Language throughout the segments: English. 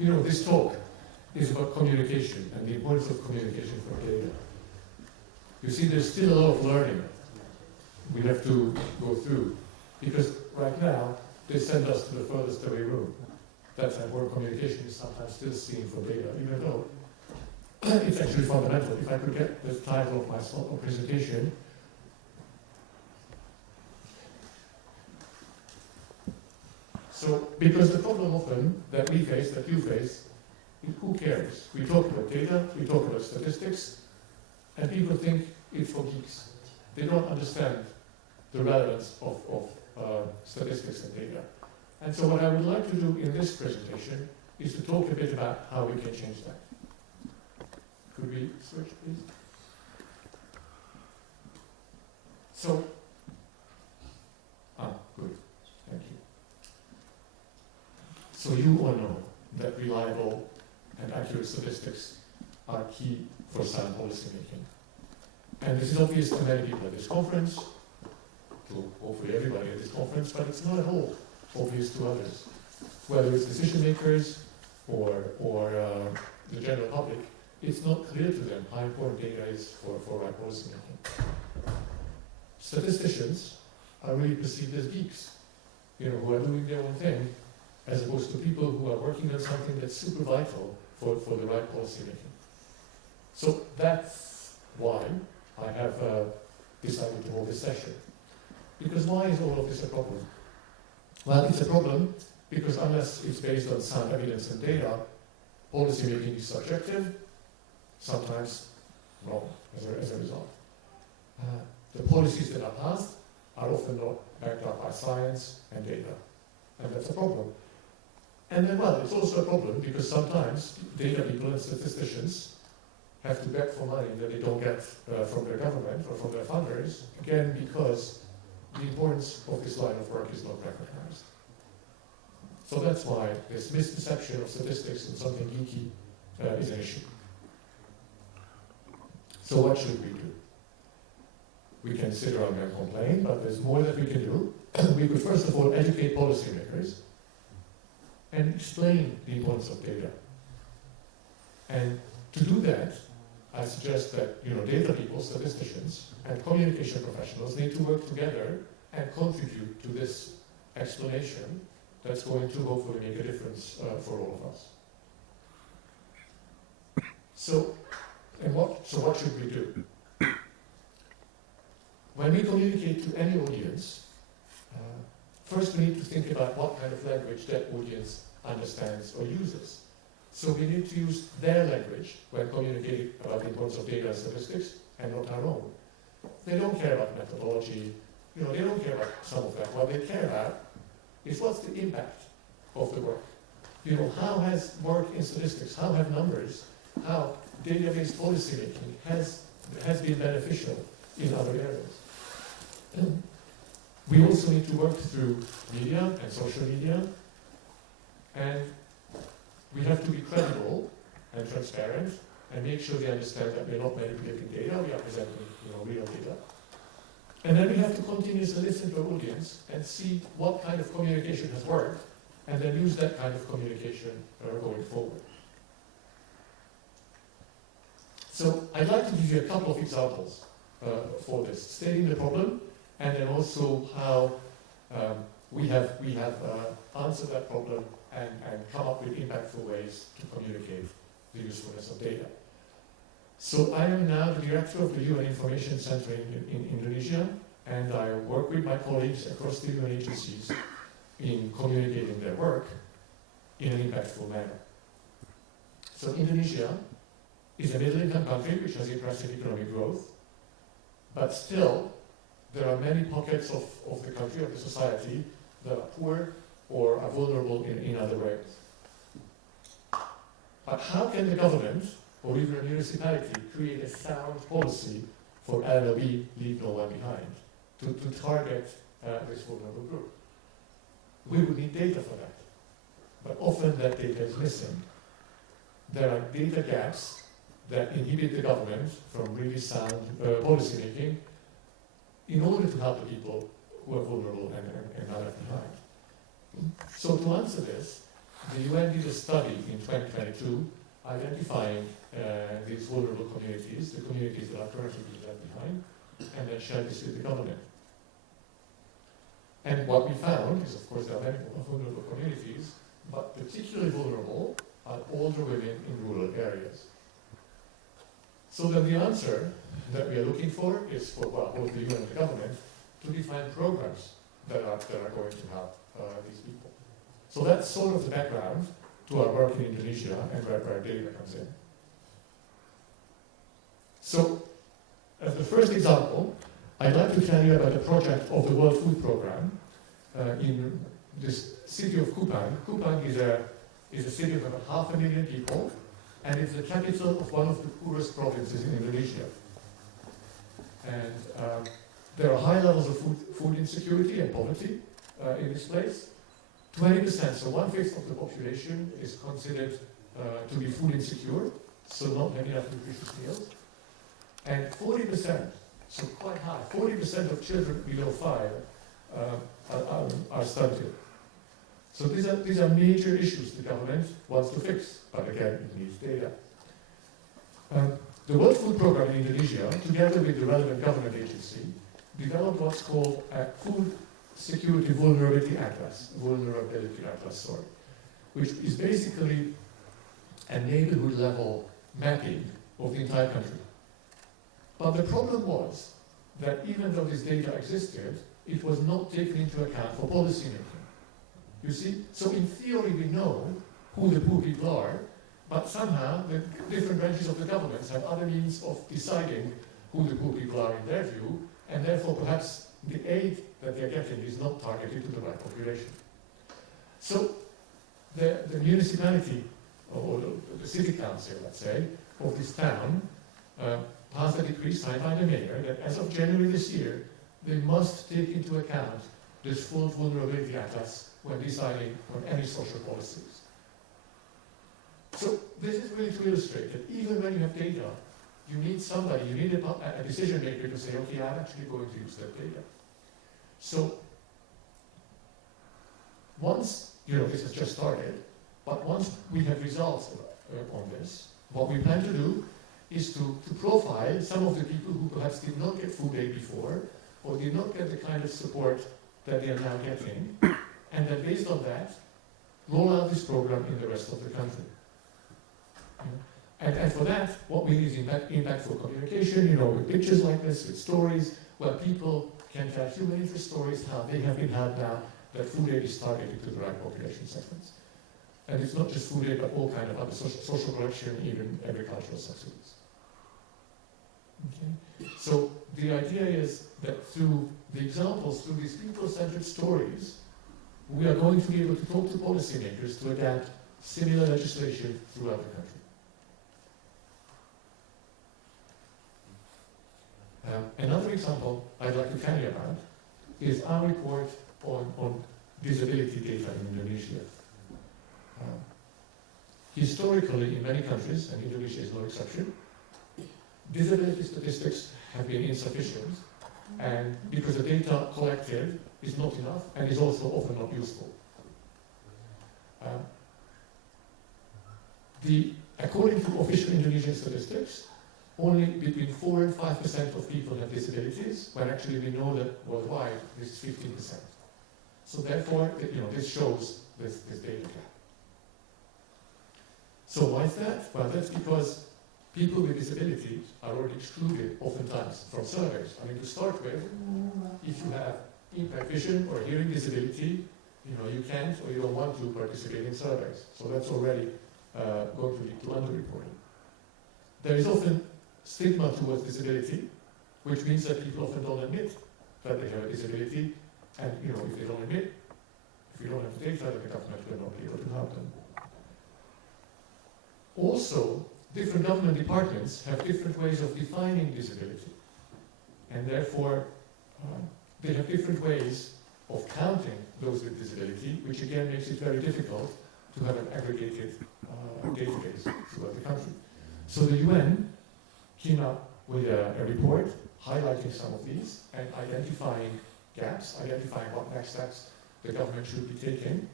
this talk is about communication and the importance of communication for data. You see, there's still a lot of learning we have to go through, because right now, they send us to the furthest away room. That's where communication is sometimes still seen for data, even though it's actually fundamental. If I could get the title of my presentation. So, because the problem often that we face, that you face, is who cares? We talk about data, we talk about statistics, and people think it's for geeks. They don't understand the relevance of statistics and data. And so what I would like to do in this presentation is to talk a bit about how we can change that. Could we switch, please? So, good, thank you. So you all know that reliable and accurate statistics are key for sound policy making. And this is obvious to many people at this conference, to hopefully everybody at this conference, but it's not at all obvious to others. Whether it's decision makers or the general public, it's not clear to them how important data is for right policy making. Statisticians are really perceived as geeks, who are doing their own thing, as opposed to people who are working on something that's super vital for the right policy making. So that's why I have decided to hold this session. Because why is all of this a problem? Well, it's a problem because unless it's based on sound evidence and data, policy making is subjective, sometimes wrong as a result. The policies that are passed are often not backed up by science and data, and that's a problem. And then, well, it's also a problem because sometimes data people and statisticians have to beg for money that they don't get from their government or from their funders, again, because the importance of this line of work is not recognized. So that's why this misperception of statistics and something geeky is an issue. So what should we do? We can sit around and complain, but there's more that we can do. We could first of all educate policymakers and explain the importance of data. And to do that, I suggest that data people, statisticians, and communication professionals need to work together and contribute to this explanation that's going to hopefully make a difference for all of us. So what should we do? When we communicate to any audience, first we need to think about what kind of language that audience understands or uses. So we need to use their language when communicating about the importance of data and statistics, and not our own. They don't care about methodology, they don't care about some of that. What they care about is what's the impact of the work. How has work in statistics, how have numbers, how data-based policy making has been beneficial in other areas. We also need to work through media and social media, and we have to be credible and transparent and make sure they understand that we're not manipulating data, we are presenting real data. And then we have to continuously listen to our audience and see what kind of communication has worked, and then use that kind of communication going forward. So I'd like to give you a couple of examples for this, stating the problem, and then also how we have answered that problem and come up with impactful ways to communicate the usefulness of data. So I am now the director of the UN Information Center in Indonesia, and I work with my colleagues across the UN agencies in communicating their work in an impactful manner. So Indonesia is a middle-income country which has impressive economic growth, but still there are many pockets of the country, of the society, that are poor or are vulnerable in other ways. But how can the government or even a municipality create a sound policy for LLB, leave no one behind, to target this vulnerable group? We would need data for that. But often that data is missing. There are data gaps that inhibit the government from really sound policy making in order to help the people who are vulnerable and are left behind. So to answer this, the UN did a study in 2022 identifying these vulnerable communities, the communities that are currently being left behind, and then shared this with the government. And what we found is, of course, there are many vulnerable communities, but particularly vulnerable are older women in rural areas. So then the answer that we are looking for is for both the UN and the government to define programs that are going to help these people. So that's sort of the background to our work in Indonesia and where data comes in. So, as the first example, I'd like to tell you about a project of the World Food Programme in this city of Kupang. Kupang is a city of about 500,000 people, and it's the capital of one of the poorest provinces in Indonesia. And there are high levels of food insecurity and poverty in this place. 20%, so 1/5 of the population is considered to be food insecure, so not having enough nutritious meals. And 40%, so quite high, 40% of children below 5 are stunted. So these are major issues the government wants to fix, but again, it needs data. The World Food Programme in Indonesia, together with the relevant government agency, developed what's called a Food Security Vulnerability Atlas, which is basically a neighborhood level mapping of the entire country. But the problem was that even though this data existed, it was not taken into account for policy making. You see? So in theory we know who the poor people are, but somehow the different branches of the government have other means of deciding who the poor people are in their view, and therefore perhaps the aid that they're getting is not targeted to the right population. So the municipality, or the city council, let's say, of this town passed a decree signed by the mayor that as of January this year, they must take into account this full vulnerability atlas when deciding on any social policies. So this is really to illustrate that even when you have data, you need somebody, you need a decision maker to say, okay, I'm actually going to use that data. So once, this has just started, but once we have results on this, what we plan to do is to profile some of the people who perhaps did not get food aid before, or did not get the kind of support that they are now getting, and then based on that, roll out this program in the rest of the country. And for that, what we need is impactful communication, with pictures like this, with stories, where people can tell human interest stories, how they have been helped now, that food aid is targeted to the right population segments. And it's not just food aid, but all kinds of other social collection, even agricultural subsidies. Okay? So the idea is that through the examples, through these people-centered stories, we are going to be able to talk to policymakers to adapt similar legislation throughout the country. Another example I'd like to tell you about is our report on disability data in Indonesia. Historically, in many countries, and Indonesia is no exception, disability statistics have been insufficient, and because the data collected is not enough and is also often not useful. According to official Indonesian statistics, only between 4 and 5% of people have disabilities, when actually we know that worldwide this is 15%. So therefore, this shows this data gap. So why is that? Well, that's because people with disabilities are already excluded oftentimes from surveys. I mean, to start with, if you have impaired vision or hearing disability, you can't or you don't want to participate in surveys. So that's already going to lead to underreporting. There is often stigma towards disability, which means that people often don't admit that they have a disability, and if they don't admit, if you don't have data, then the government will not be able to help them. Also, different government departments have different ways of defining disability, and therefore they have different ways of counting those with disability, which again makes it very difficult to have an aggregated database throughout the country. So the UN came up with a report highlighting some of these and identifying gaps, identifying what next steps the government should be taking.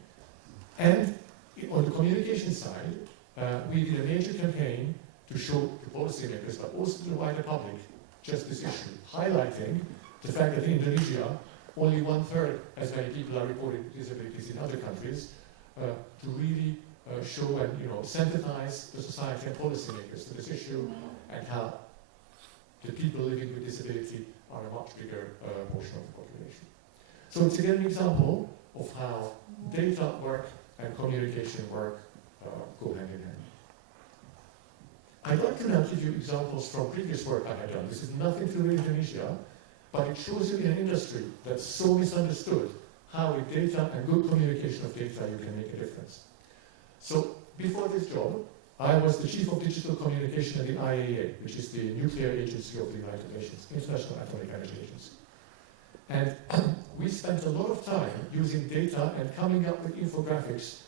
And on communication side, we did a major campaign to show the policymakers, but also to the wider public, just this issue, highlighting the fact that in Indonesia, only 1/3 as many people are reporting disabilities in other countries, to really show and sensitize the society and policymakers to this issue, and how the people living with disability are a much bigger portion of the population. So it's again an example of how data work and communication work go hand in hand. I'd like to now give you examples from previous work I had done. This is nothing to do with Indonesia, but it shows you in an industry that's so misunderstood how with data and good communication of data you can make a difference. So before this job, I was the Chief of Digital Communication at the IAEA, which is the nuclear agency of the United Nations, International Atomic Energy Agency. And we spent a lot of time using data and coming up with infographics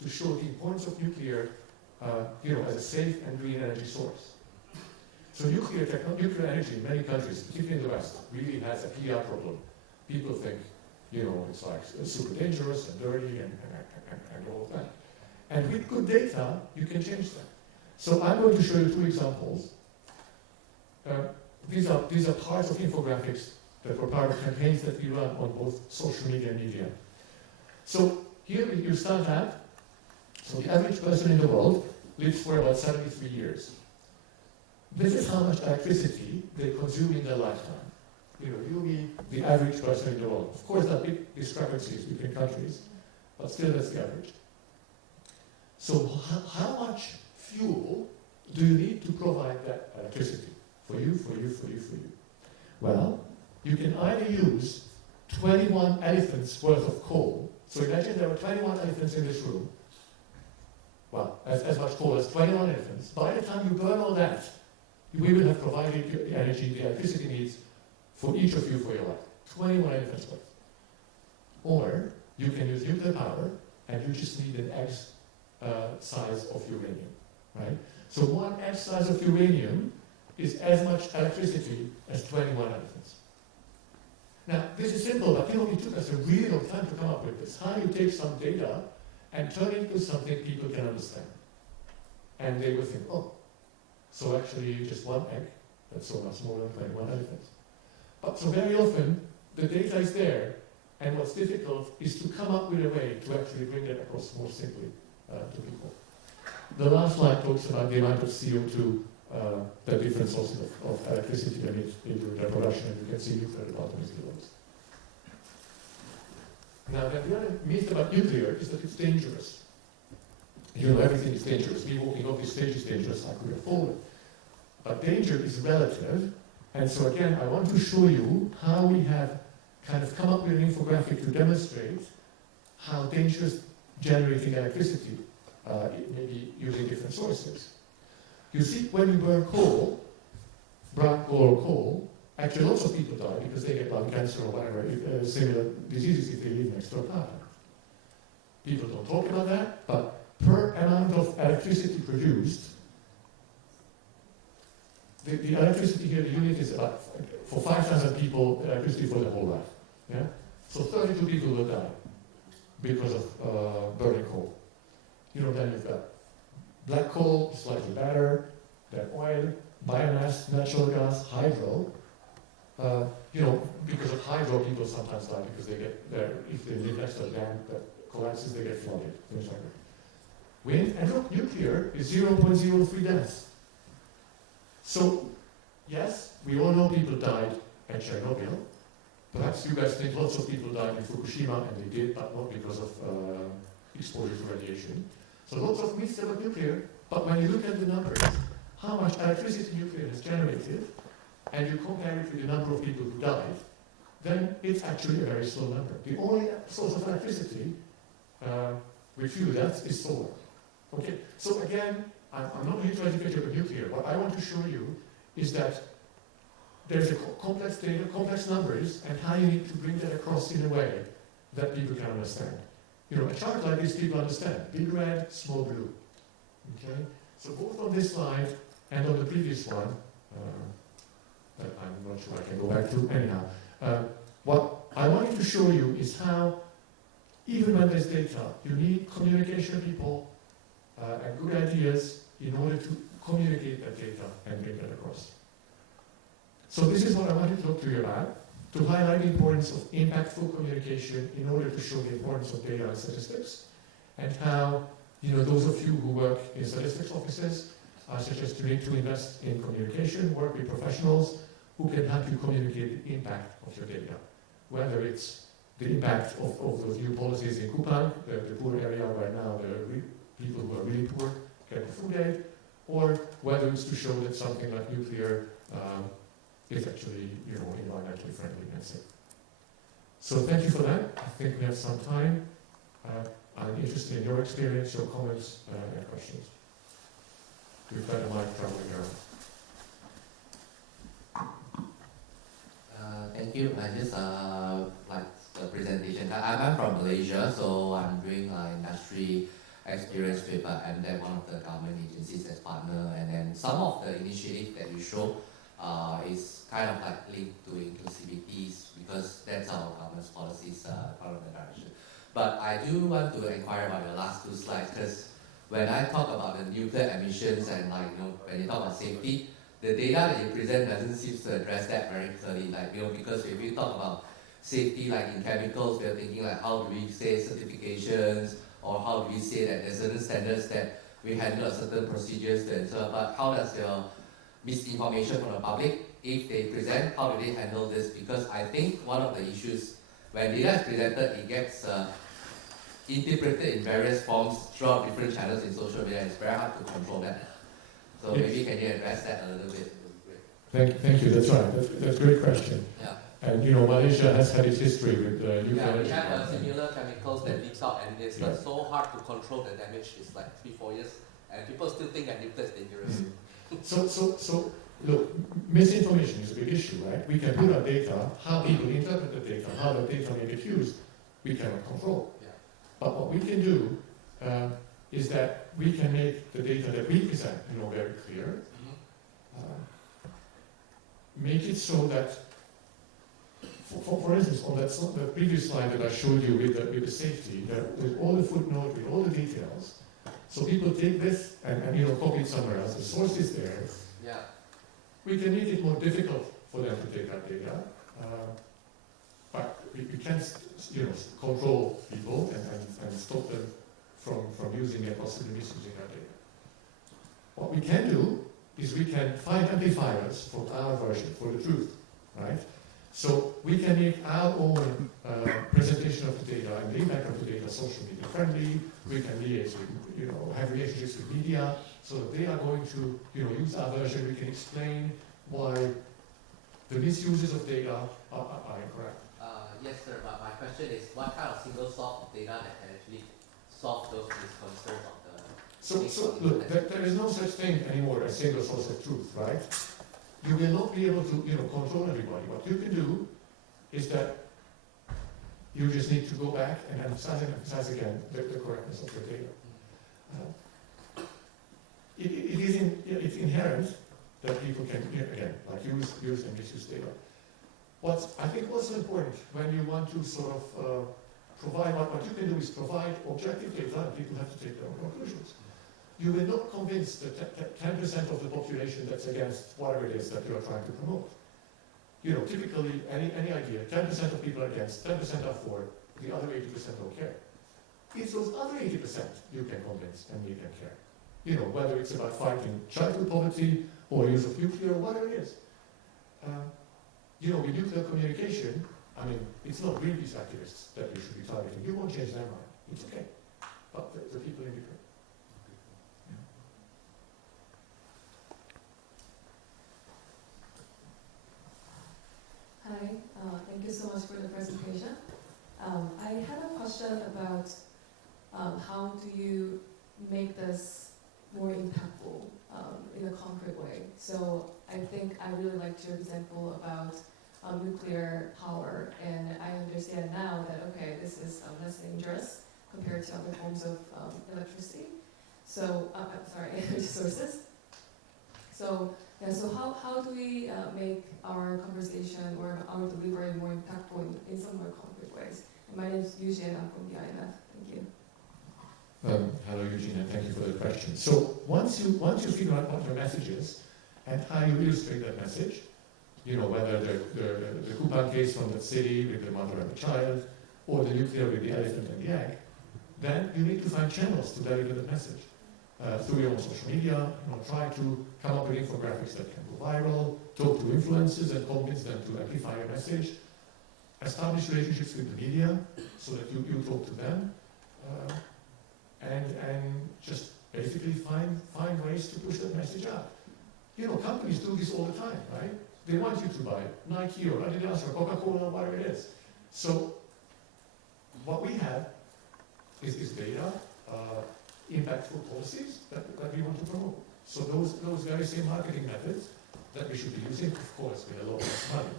to show the importance of nuclear as a safe and green energy source. So nuclear energy in many countries, particularly in the West, really has a PR problem. People think, it's like super dangerous and dirty and all of that. And with good data, you can change that. So I'm going to show you 2 examples. These are parts of infographics that were part of campaigns that we run on both social media and media. So here you start at, so the average person in the world lives for about 73 years. This is how much electricity they consume in their lifetime. You be the average person in the world. Of course, there are big discrepancies between countries, but still that's the average. So how much fuel do you need to provide that electricity? For you. Well, you can either use 21 elephants worth of coal. So imagine there were 21 elephants in this room. Well, as much coal as 21 elephants. By the time you burn all that, we will have provided the energy, the electricity needs for each of you for your life. 21 elephants worth. Or you can use nuclear power, and you just need an X size of uranium, right? So 1 X size of uranium is as much electricity as 21 elephants. Now, this is simple, but it took us a really long time to come up with this. How do you take some data and turn it into something people can understand? And they will think, oh, so actually just 1 egg, that's so much more than 21 elephants. But so very often, the data is there, and what's difficult is to come up with a way to actually bring it across more simply to people. The last slide talks about the amount of CO2 that different sources of electricity emit during their production, and you can see nuclear at the bottom is the lowest. Now, the other myth about nuclear is that it's dangerous. Everything is dangerous. Me walking off this stage is dangerous. I could have fallen. But danger is relative, and so again, I want to show you how we have kind of come up with an infographic to demonstrate how dangerous generating electricity may be using different sources. You see, when you burn coal, black coal or coal, actually lots of people die because they get lung cancer or whatever, similar diseases if they live next to a power plant. People don't talk about that, but per amount of electricity produced, the electricity here, the unit is about, for 5,000 people, electricity for the whole life. Yeah? So 32 people will die because of burning coal. Then you've got black coal, slightly better, then oil, biomass, natural gas, hydro. Because of hydro, people sometimes die because they get there, if they live next to a dam that collapses, they get flooded, things like that. Wind and look, nuclear is 0.03 deaths. So, yes, we all know people died at Chernobyl. Perhaps you guys think lots of people died in Fukushima, and they did, but not because of exposure to radiation. So lots of myths about nuclear, but when you look at the numbers, how much electricity nuclear has generated, and you compare it with the number of people who died, then it's actually a very slow number. The only source of electricity with few deaths is solar. Okay, so again, I'm not here to educate you about nuclear. What I want to show you is that there's a complex data, complex numbers, and how you need to bring that across in a way that people can understand. A chart like this people understand. Big red, small blue. Okay? So both on this slide and on the previous one, that I'm not sure I can go back to. Anyhow, what I wanted to show you is how, even when there's data, you need communication people and good ideas in order to communicate that data and bring that across. So this is what I wanted to talk to you about, to highlight the importance of impactful communication in order to show the importance of data and statistics, and how those of you who work in statistics offices, I suggest you need to invest in communication, work with professionals who can help you communicate the impact of your data, whether it's the impact of those new policies in Kupang, the poor area where now the people who are really poor get the food aid, or whether it's to show that something like nuclear is actually environmentally friendly and safe. So thank you for that. I think we have some time. I'm interested in your experience, your comments, and questions. We've got a mic traveling around. Thank you. I just like the presentation. I'm from Malaysia, so I'm doing industry experience with MDEC, one of the government agencies as partner, and then some of the initiative that you show is kind of like linked to inclusivities because that's our government's policies part of the direction. But I do want to inquire about your last two slides because when I talk about the nuclear emissions and when you talk about safety, the data that you present doesn't seem to address that very clearly. Because if you talk about safety in chemicals, we're thinking how do we say certifications, or how do we say that there's certain standards that we handle certain procedures and so on. But how does your misinformation from the public, if they present, how do they handle this? Because I think one of the issues when data is presented, it gets interpreted in various forms throughout different channels in social media. It's very hard to control that. So yes. Maybe can you address that a little bit? Thank you. That's right. That's a great question. Yeah. And Malaysia has had its history with nuclear energy. We have similar chemicals that leaks out, and it's so hard to control the damage. It's 3-4 years, and people still think that nuclear is dangerous. So look, misinformation is a big issue, right? We can put our data, how people interpret the data, how the data may get used, we cannot control. Yeah. But what we can do is that we can make the data that we present, very clear. Make it so that, for instance, on the previous slide that I showed you with the safety, with all the footnote, with all the details, so people take this and copy it somewhere else. The source is there. Yeah. We can make it more difficult for them to take that data, but we can't, control people and stop them from using and possibly misusing our data. What we can do is we can find amplifiers for our version, for the truth, right? So we can make our own presentation of the data and the impact of the data social media friendly. We can liaise with, have relationships with media so that they are going to, use our version. We can explain why the misuses of data are incorrect. Yes, sir. But my question is, what kind of single source of data that can actually solve those concerns of the? So look, there is no such thing anymore as single source of truth, right? You will not be able to, control everybody. What you can do is that you just need to go back and emphasize again the correctness of your data. It's inherent that people can, again, use and misuse data. I think what's important when you want to sort of provide, what you can do is provide objective data and people have to take their own conclusions. You will not convince the 10% of the population that's against whatever it is that you are trying to promote. Typically, any idea, 10% of people are against, 10% are for, the other 80% don't care. It's those other 80% you can convince and make them care. Whether it's about fighting childhood poverty or use of nuclear or whatever it is. With nuclear communication, it's not Greenpeace activists that you should be targeting. You won't change their mind. It's okay. But the people in Ukraine. Hi, thank you so much for the presentation. I had a question about how do you make this more impactful in a concrete way. So I think I really liked your example about nuclear power, and I understand now that, okay, this is less dangerous compared to other forms of electricity. So, energy sources. So how do we make our conversation or our delivery more impactful in some more concrete ways? And my name is Yujie, I'm from the IMF. Thank you. Hello, Eugene, and thank you for the question. So once you figure out what your message is and how you illustrate that message, you know, whether the coupon case from the city with the mother and the child, or the nuclear with the elephant and the egg, then you need to find channels to deliver the message. Through your own social media, you know, try to come up with infographics that can go viral, talk to influencers and convince them to amplify your message, establish relationships with the media so that you talk to them, and just basically find ways to push that message out. You know, companies do this all the time, right? They want you to buy Nike or Adidas or Coca-Cola or whatever it is. So what we have is data, impactful policies that we want to promote. So those very same marketing methods that we should be using, of course, with a lot less money.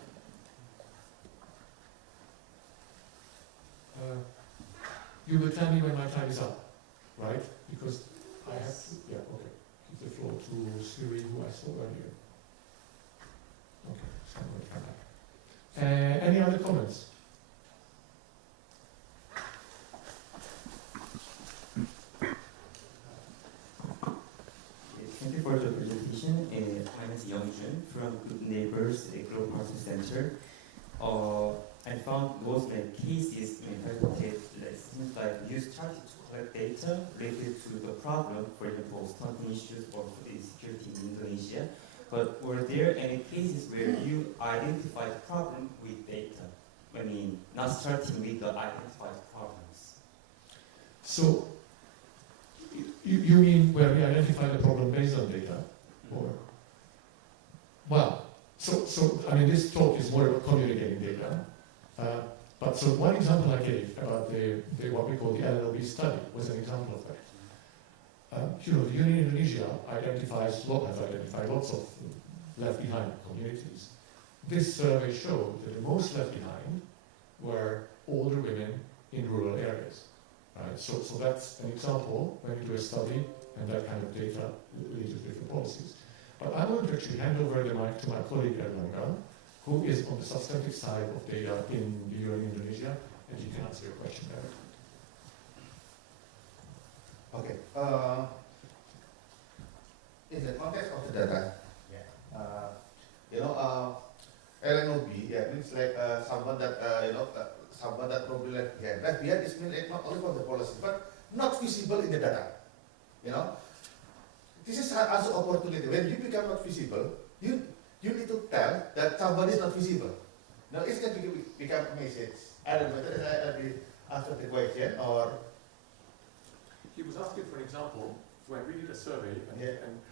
You will tell me when my time is up, right? Because I have to, yeah, okay. Give the floor to Siri, who I saw earlier. Okay, so I'm going to come back. Any other comments? Thank you for the presentation. My name is Young-jun from Good Neighbors Global Policy Center. I found most cases in fact it seems like you started to collect data related to the problem, for example, stunting issues or food insecurity in Indonesia. But were there any cases where you identified the problem with data? I mean, not starting with the identified problems. So, you mean where we identify the problem based on data? Or, well, so I mean, this talk is more about communicating data. But so one example I gave about the what we call the LLB study was an example of that. You know, the UN in Indonesia has identified lots of left behind communities. This survey showed that the most left behind were older women in rural areas. Right? So that's an example when you do a study and that kind of data leads to different policies. But I'm going to actually hand over the mic to my colleague Erlanga, who is on the substantive side of data in the UN in Indonesia, and he can answer your question there. Okay. In the context of the data, LNOB, means like someone that someone that probably left behind. Left behind is mean like not only for the policy, but not visible in the data. You know, this is also opportunity. When you become not visible, you need to tell that somebody is not visible. Now it can become a message. I don't know whether I will answer the question or. He was asking for an example when we did a survey and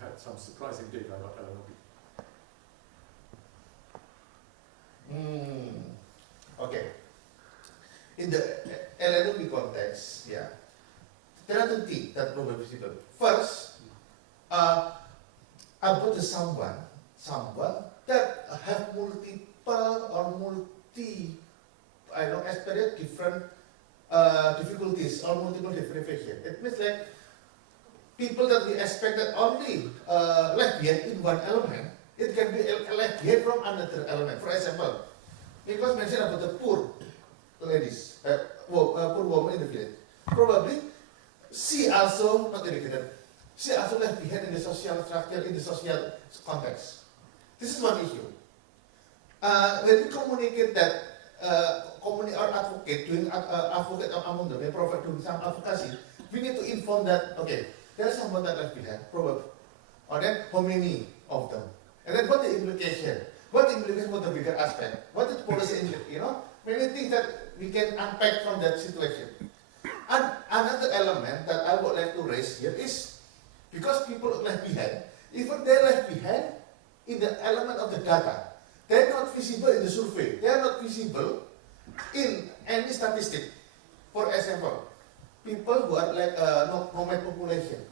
had some surprising data about LNOB. Okay. In the LNOB context, there are two things that will be visible. First, about the someone that have multiple or experience different difficulties or multiple deprivation. It means like people that we expect that only left behind in one element, it can be left behind from another element. For example, it was mentioned about the poor ladies, poor woman in the village. Probably she also not educated. She also left behind in the social structure, in the social context. This is one issue. When we communicate that, or advocate, doing advocate among them, doing some advocacy, we need to inform that, okay, there is someone that left behind, probably. Or then, how many of them? And then what the implication? What the implication for the bigger aspect? What is policy, many things that we can unpack from that situation. And another element that I would like to raise here is, because people left behind, even they left behind in the element of the data, they're not visible in the survey. They are not visible in any statistic. For example, people who are like nomad population.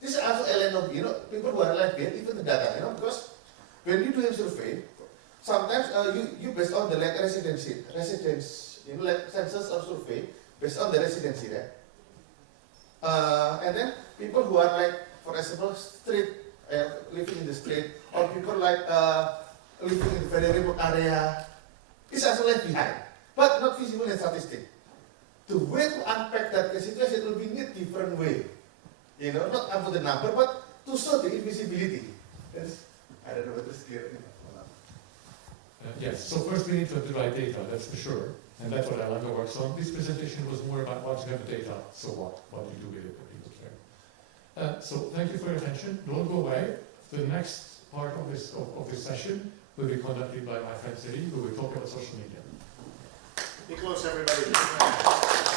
This is also LNOB, people who are left behind, even the data, because when you do a survey, sometimes you based on the like residence, like census or survey, based on the residency there. And then people who are like, for example, street, living in the street, or people like living in a very remote area, is also left behind, but not visible in statistic. the way to unpack that situation will be need different way. You know, not about the number, but to show the invisibility. Yes. I don't know whether it's clear. Yes, so first we need to have the right data, that's for sure. And that's what Alanga works on. This presentation was more about once you have the data, so what? What do you do with it when people care? So thank you for your attention. Don't go away. The next part of this session will be conducted by my friend Siri, who will talk about social media. We close, everybody.